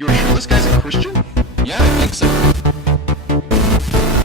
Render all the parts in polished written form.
You're sure this guy's a Christian? Yeah, I think so.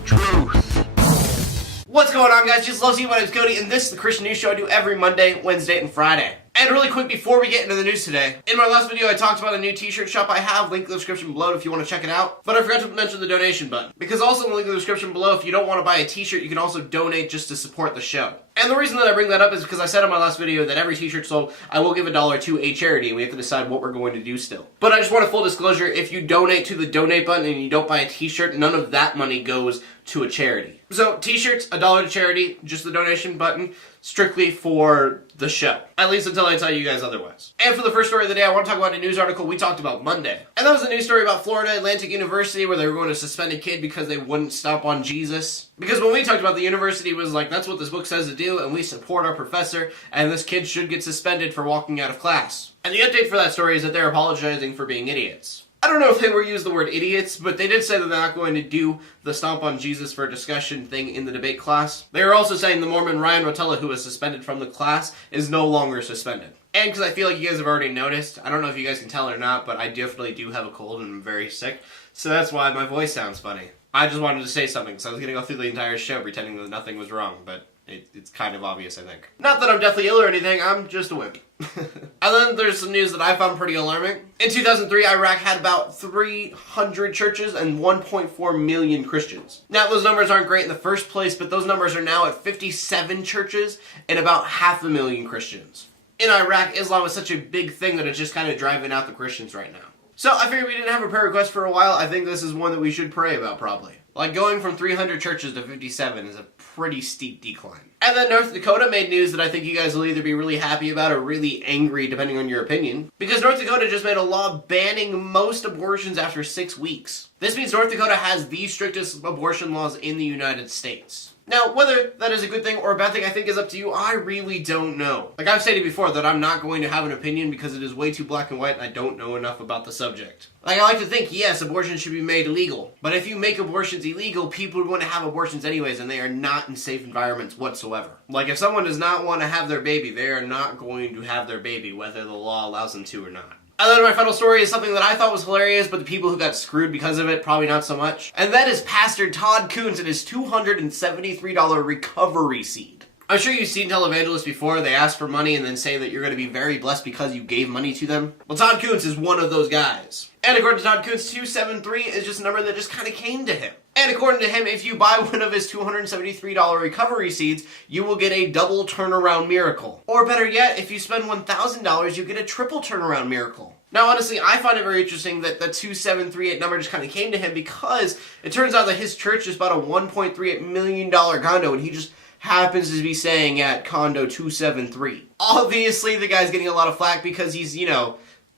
Truth. What's going on, guys? Just love seeing you. My name's Cody, and this is the Christian News Show I do every Monday, Wednesday, and Friday. And really quick, before we get into the news today, in my last video I talked about a new t-shirt shop I have, link in the description below if you want to check it out. But I forgot to mention the donation button, because also in the link in the description below, if you don't want to buy a t-shirt, you can also donate just to support the show. And the reason that I bring that up is because I said in my last video that every t-shirt sold, I will give $1 to a charity, and we have to decide what we're going to do still. But I just want a full disclosure, if you donate to the donate button and you don't buy a t-shirt, none of that money goes to a charity. So t-shirts, $1 to charity, just the donation button, strictly for the show. At least until I tell you guys otherwise. And for the first story of the day, I want to talk about a news article we talked about Monday. And that was a news story about Florida Atlantic University where they were going to suspend a kid because they wouldn't stomp on Jesus. Because when we talked about, the university was like, that's what this book says to do, and we support our professor, and this kid should get suspended for walking out of class. And the update for that story is that they're apologizing for being idiots. I don't know if they were used the word idiots, but they did say that they're not going to do the stomp on Jesus for discussion thing in the debate class. They were also saying the Mormon Ryan Rotella, who was suspended from the class, is no longer suspended. And because I feel like you guys have already noticed, I don't know if you guys can tell or not, but I definitely do have a cold and I'm very sick, so that's why my voice sounds funny. I just wanted to say something, so I was going to go through the entire show pretending that nothing was wrong, but it's kind of obvious, I think. Not that I'm deathly ill or anything, I'm just a wimp. And then there's some news that I found pretty alarming. In 2003, Iraq had about 300 churches and 1.4 million Christians. Now, those numbers aren't great in the first place, but those numbers are now at 57 churches and about 500,000 Christians. In Iraq, Islam is such a big thing that it's just kind of driving out the Christians right now. So I figured we didn't have a prayer request for a while. I think this is one that we should pray about, probably. Like, going from 300 churches to 57 is a pretty steep decline. And then North Dakota made news that I think you guys will either be really happy about or really angry, depending on your opinion. Because North Dakota just made a law banning most abortions after 6 weeks. This means North Dakota has the strictest abortion laws in the United States. Now, whether that is a good thing or a bad thing, I think is up to you. I really don't know. Like I've stated before, that I'm not going to have an opinion because it is way too black and white and I don't know enough about the subject. Like, I like to think, yes, abortion should be made illegal. But if you make abortions illegal, people would want to have abortions anyways, and they are not in safe environments whatsoever. Like, if someone does not want to have their baby, they are not going to have their baby, whether the law allows them to or not. And then my final story is something that I thought was hilarious, but the people who got screwed because of it, probably not so much. And that is Pastor Todd Coons and his $273 recovery seed. I'm sure you've seen Televangelist before. They ask for money and then say that you're going to be very blessed because you gave money to them. Well, Todd Coons is one of those guys. And according to Todd Coons, 273 is just a number that just kind of came to him. And according to him, if you buy one of his $273 recovery seeds, you will get a double turnaround miracle. Or better yet, if you spend $1,000, you get a triple turnaround miracle. Now, honestly, I find it very interesting that the 2738 number just kind of came to him because it turns out that his church just bought a $1.38 million condo and he just happens to be staying at condo 273. Obviously, the guy's getting a lot of flack because he's,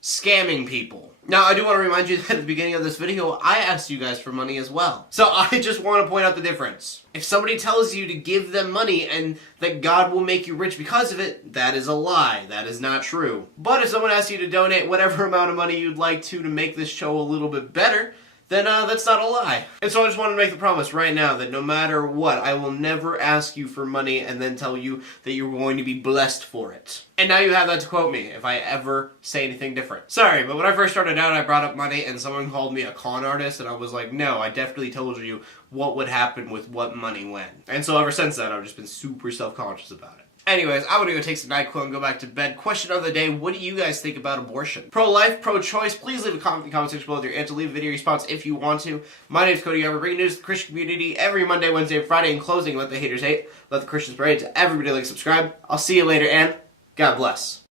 scamming people. Now, I do want to remind you that at the beginning of this video, I asked you guys for money as well. So I just want to point out the difference. If somebody tells you to give them money and that God will make you rich because of it, that is a lie. That is not true. But if someone asks you to donate whatever amount of money you'd like to make this show a little bit better, then that's not a lie. And so I just wanted to make the promise right now that no matter what, I will never ask you for money and then tell you that you're going to be blessed for it. And now you have that to quote me if I ever say anything different. Sorry, but when I first started out, I brought up money and someone called me a con artist and I was like, no, I definitely told you what would happen with what money when. And so ever since then, I've just been super self-conscious about it. Anyways, I'm gonna go take some NyQuil and go back to bed. Question of the day, what do you guys think about abortion? Pro-life, pro-choice, please leave a comment in the comment section below with your answer. Leave a video response if you want to. My name's Cody. I bring news to the Christian community every Monday, Wednesday, and Friday. In closing, let the haters hate, let the Christians pray. To everybody like, subscribe. I'll see you later, and God bless.